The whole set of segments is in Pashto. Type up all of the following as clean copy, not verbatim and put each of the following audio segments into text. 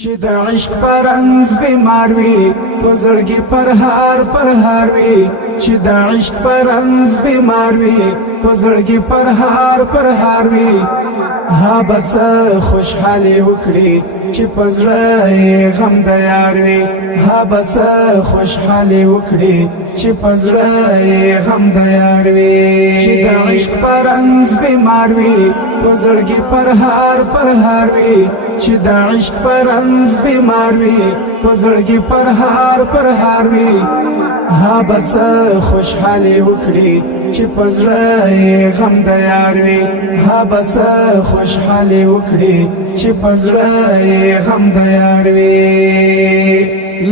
چې د عشق پرنګ بیمار وي پزړګي پرهار وي چې د عشق پرنګ بیمار وي پزړګي پرهار وي ها بس خوشحالي وکړي چې پزړه غم د یار وي ها بس خوشحالي وکړي چې پزړه غم د یار وي چې د عشق پرنګ بیمار وي پزړګي پرهار وي چې د عشق پرنګ بیمار وي پزړګي پرهار وي ها بس خوشحالي وکړي چې پزړه غم د یار وي ها بس خوشحالي وکړي چې پزړه غم د یار وي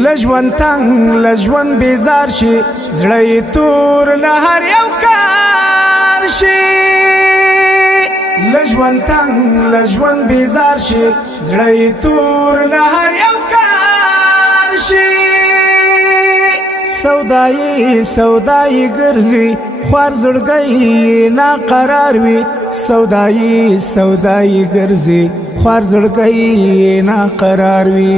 لژوند تنگ لژوند بیزار شي زړه تور له هر یو کار شي لژوند تنگ لژوند بیزار شي زړه تور له هر یو کار شي سودای ګرځي خوار زړګي نا قرار وي سودای ګرځي خوار زړګي نا قرار وي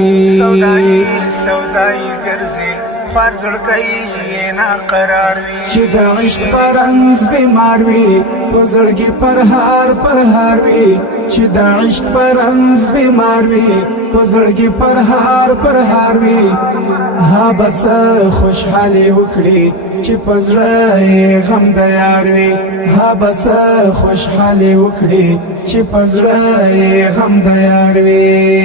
سودای ګرځي خوار زړګي نا قرار وي چې د عشق پرنګ بیمار وي پزړګي پرهار وي چې د عشق پرنګ بیمار وي پزړګي پرهار وي ها بس خوشحالي وکړي چې پزړه غم د یار وي ها بس خوشحالي وکړي چې پزړه غم د یار وي